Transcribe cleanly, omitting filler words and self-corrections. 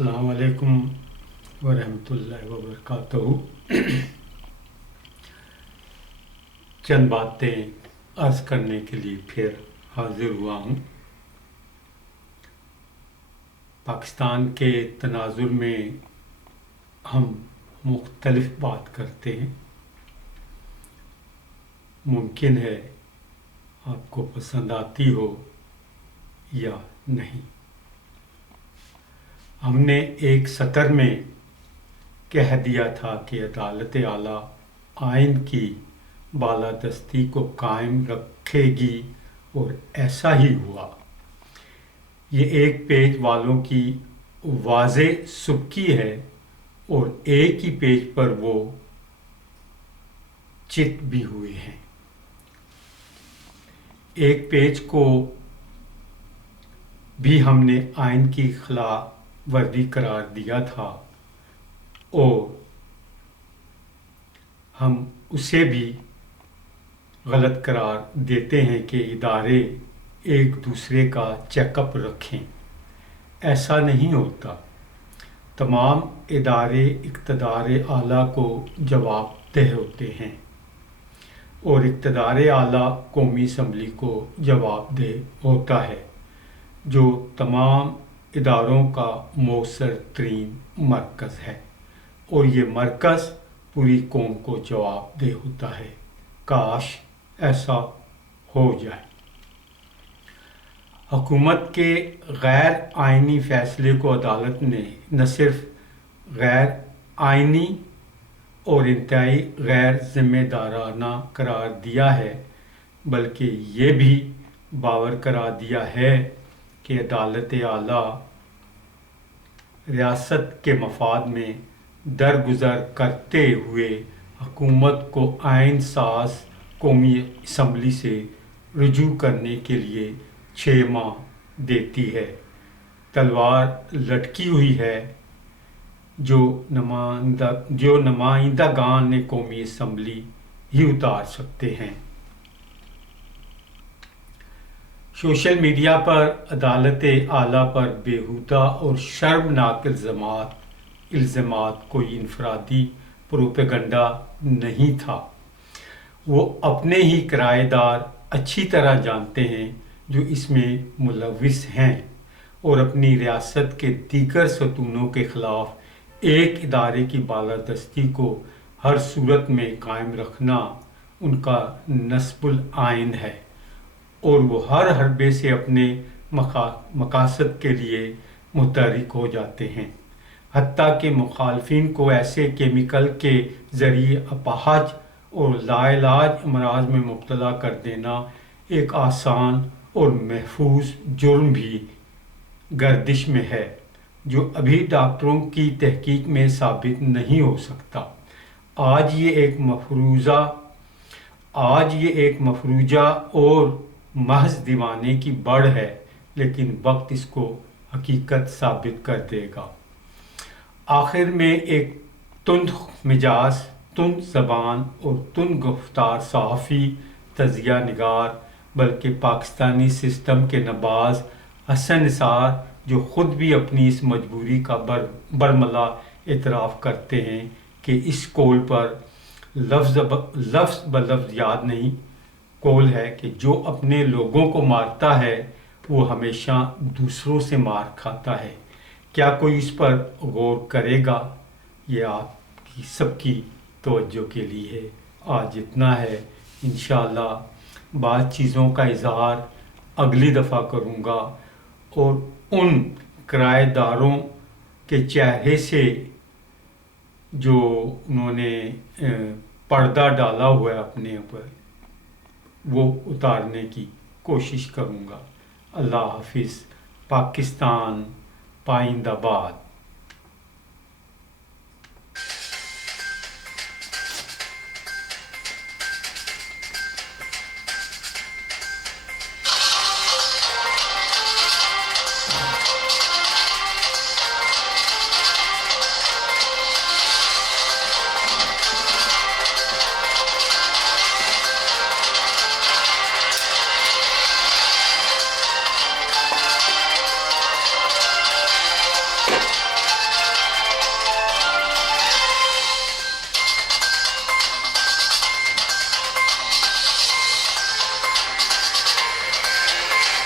السلام علیکم ورحمۃ اللہ وبرکاتہ۔ چند باتیں عرض کرنے کے لیے پھر حاضر ہوا ہوں۔ پاکستان کے تناظر میں ہم مختلف بات کرتے ہیں، ممکن ہے آپ کو پسند آتی ہو یا نہیں۔ ہم نے ایک سطر میں کہہ دیا تھا کہ عدالت اعلیٰ آئین کی بالادستی کو قائم رکھے گی، اور ایسا ہی ہوا۔ یہ ایک پیج والوں کی واضح سبکی ہے، اور ایک ہی پیج پر وہ چت بھی ہوئے ہیں۔ ایک پیج کو بھی ہم نے آئین کی خلاف ورزی قرار دیا تھا، اور ہم اسے بھی غلط قرار دیتے ہیں کہ ادارے ایک دوسرے کا چیک اپ رکھیں۔ ایسا نہیں ہوتا۔ تمام ادارے اقتدار اعلیٰ کو جواب دہ ہوتے ہیں، اور اقتدار اعلیٰ قومی اسمبلی کو جواب دہ ہوتا ہے، جو تمام اداروں کا مؤثر ترین مرکز ہے، اور یہ مرکز پوری قوم کو جواب دہ ہوتا ہے۔ کاش ایسا ہو جائے۔ حکومت کے غیر آئینی فیصلے کو عدالت نے نہ صرف غیر آئینی اور انتہائی غیر ذمہ دارانہ قرار دیا ہے، بلکہ یہ بھی باور کرا دیا ہے کہ عدالت اعلیٰ ریاست کے مفاد میں درگزر کرتے ہوئے حکومت کو آئین ساز قومی اسمبلی سے رجوع کرنے کے لیے 6 ماہ دیتی ہے۔ تلوار لٹکی ہوئی ہے جو نمائندگان قومی اسمبلی ہی اتار سکتے ہیں۔ سوشل میڈیا پر عدالت اعلیٰ پر بیہودہ اور شرمناک الزامات کوئی انفرادی پروپیگنڈا نہیں تھا۔ وہ اپنے ہی کرایہ دار اچھی طرح جانتے ہیں جو اس میں ملوث ہیں، اور اپنی ریاست کے دیگر ستونوں کے خلاف ایک ادارے کی بالادستی کو ہر صورت میں قائم رکھنا ان کا نصب العین ہے، اور وہ ہر حربے سے اپنے مقاصد کے لیے متحرک ہو جاتے ہیں۔ حتیٰ کہ مخالفین کو ایسے کیمیکل کے ذریعے اپاہج اور لا علاج امراض میں مبتلا کر دینا ایک آسان اور محفوظ جرم بھی گردش میں ہے، جو ابھی ڈاکٹروں کی تحقیق میں ثابت نہیں ہو سکتا۔ آج یہ ایک مفروضہ اور محض دیوانے کی بڑھ ہے، لیکن وقت اس کو حقیقت ثابت کر دے گا۔ آخر میں ایک تند مزاج، تند زبان اور تند گفتار صحافی، تجزیہ نگار، بلکہ پاکستانی سسٹم کے نباز حسن نثار، جو خود بھی اپنی اس مجبوری کا برملا اعتراف کرتے ہیں کہ اس قول پر لفظ بلفظ یاد نہیں، قول ہے کہ جو اپنے لوگوں کو مارتا ہے وہ ہمیشہ دوسروں سے مار کھاتا ہے۔ کیا کوئی اس پر غور کرے گا؟ یہ آپ کی سب کی توجہ کے لیے آج اتنا ہے۔ انشاءاللہ بعض چیزوں کا اظہار اگلی دفعہ کروں گا، اور ان کرایہ داروں کے چہرے سے جو انہوں نے پردہ ڈالا ہوا ہے اپنے اوپر، وہ اتارنے کی کوشش کروں گا۔ اللہ حافظ۔ پاکستان پائندہ باد۔